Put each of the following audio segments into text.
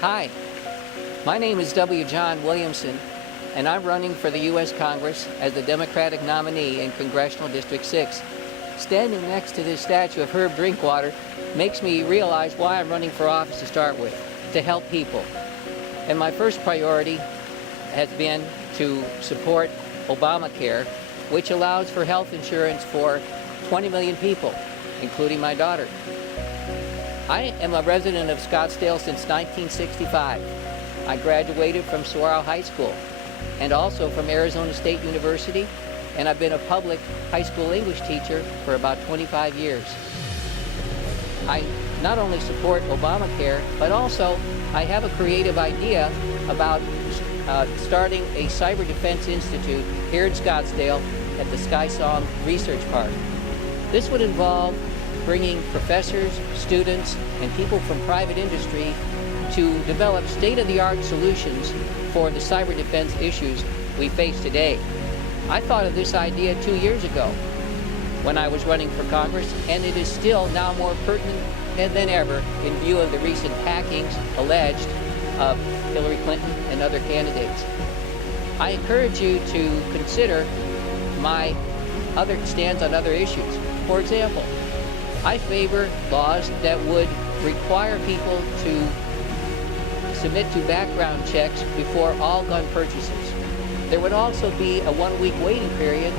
Hi, my name is W. John Williamson, and I'm running for the U.S. Congress as the Democratic nominee in Congressional District 6. Standing next to this statue of Herb Drinkwater makes me realize why I'm running for office to start with, to help people. And my first priority has been to support Obamacare, which allows for health insurance for 20 million people, including my daughter. I am a resident of Scottsdale since 1965. I graduated from Saguaro High School and also from Arizona State University, and I've been a public high school English teacher for about 25 years. I not only support Obamacare, but also I have a creative idea about starting a Cyber Defense Institute here in Scottsdale at the SkySong Research Park. This would involve bringing professors, students, and people from private industry to develop state-of-the-art solutions for the cyber defense issues we face today. I thought of this idea 2 years ago when I was running for Congress, and it is still now more pertinent than ever in view of the recent hackings alleged of Hillary Clinton and other candidates. I encourage you to consider my other stands on other issues. For example, I favor laws that would require people to submit to background checks before all gun purchases. There would also be a one-week waiting period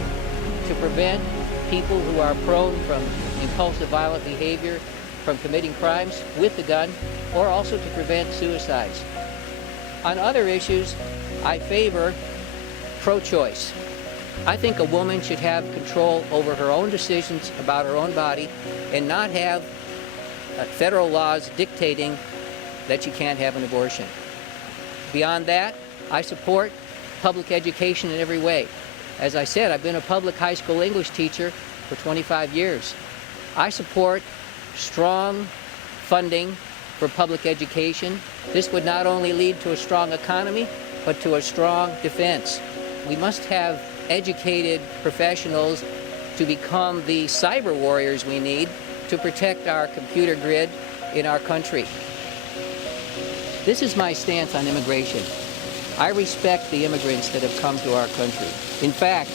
to prevent people who are prone from impulsive violent behavior from committing crimes with the gun, or also to prevent suicides. On other issues, I favor pro-choice. I think a woman should have control over her own decisions about her own body and not have federal laws dictating that she can't have an abortion. Beyond that, I support public education in every way. As I said, I've been a public high school English teacher for 25 years. I support strong funding for public education. This would not only lead to a strong economy, but to a strong defense. We must have educated professionals to become the cyber warriors we need to protect our computer grid in our country. This is my stance on immigration. I respect the immigrants that have come to our country. In fact,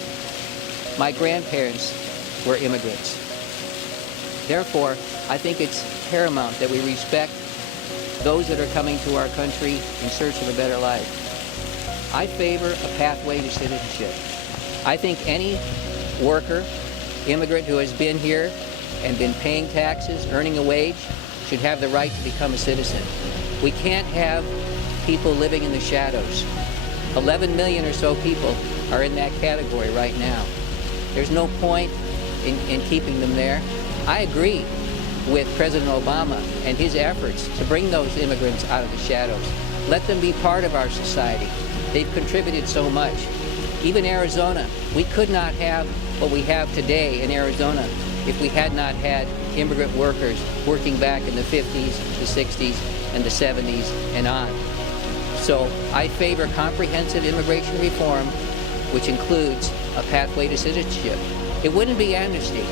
my grandparents were immigrants. Therefore, I think it's paramount that we respect those that are coming to our country in search of a better life. I favor a pathway to citizenship. I think any worker, immigrant who has been here and been paying taxes, earning a wage, should have the right to become a citizen. We can't have people living in the shadows. 11 million or so people are in that category right now. There's no point in keeping them there. I agree with President Obama and his efforts to bring those immigrants out of the shadows. Let them be part of our society. They've contributed so much. Even Arizona, we could not have what we have today in Arizona if we had not had immigrant workers working back in the 50s, the 60s, and the 70s and on. So I favor comprehensive immigration reform, which includes a pathway to citizenship. It wouldn't be amnesty.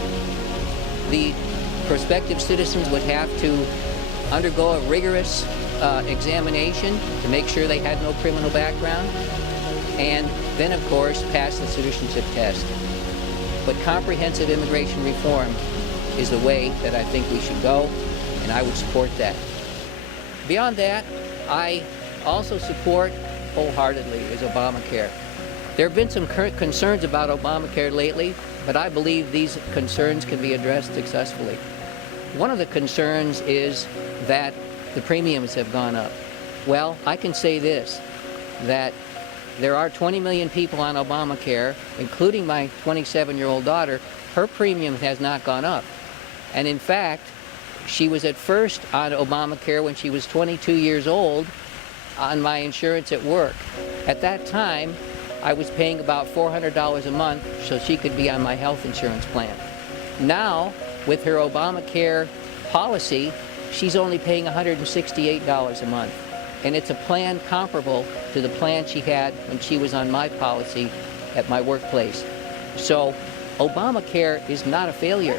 The prospective citizens would have to undergo a rigorous examination to make sure they had no criminal background, and then, of course, pass the citizenship test. But comprehensive immigration reform is the way that I think we should go, and I would support that. Beyond that, I also support wholeheartedly is Obamacare. There have been some current concerns about Obamacare lately, but I believe these concerns can be addressed successfully. One of the concerns is that the premiums have gone up. Well, I can say this, that there are 20 million people on Obamacare, including my 27-year-old daughter. Her premium has not gone up. And in fact, she was at first on Obamacare when she was 22 years old on my insurance at work. At that time, I was paying about $400 a month so she could be on my health insurance plan. Now, with her Obamacare policy, she's only paying $168 a month. And it's a plan comparable to the plan she had when she was on my policy at my workplace. So Obamacare is not a failure.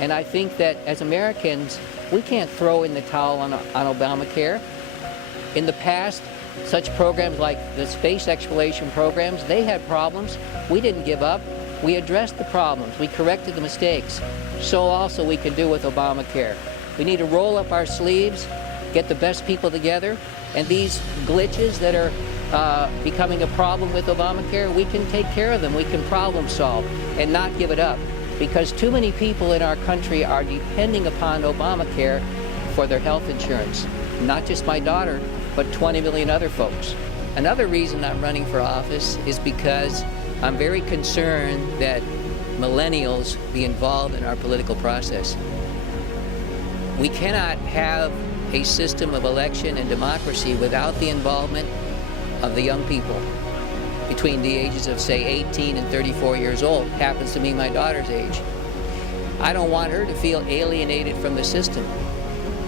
And I think that as Americans, we can't throw in the towel on Obamacare. In the past, such programs like the space exploration programs, they had problems. We didn't give up. We addressed the problems. We corrected the mistakes. So also we can do with Obamacare. We need to roll up our sleeves, get the best people together, and these glitches that are becoming a problem with Obamacare, we can take care of them. We can problem solve and not give it up, because too many people in our country are depending upon Obamacare for their health insurance. Not just my daughter, but 20 million other folks. Another reason I'm running for office is because I'm very concerned that millennials be involved in our political process. We cannot have a system of election and democracy without the involvement of the young people between the ages of, say, 18 and 34 years old. Happens to be my daughter's age. I don't want her to feel alienated from the system.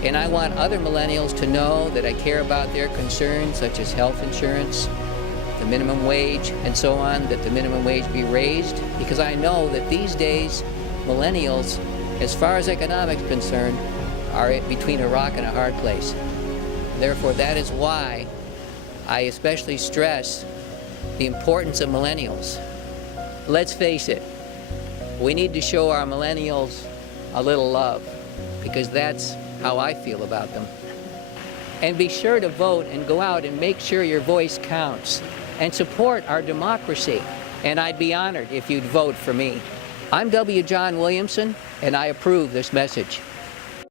And I want other millennials to know that I care about their concerns, such as health insurance, the minimum wage, and so on, that the minimum wage be raised, because I know that these days, millennials, as far as economics is concerned, are between a rock and a hard place. Therefore, that is why I especially stress the importance of millennials. Let's face it, we need to show our millennials a little love, because that's how I feel about them. And be sure to vote and go out and make sure your voice counts and support our democracy. And I'd be honored if you'd vote for me. I'm W. John Williamson, and I approve this message.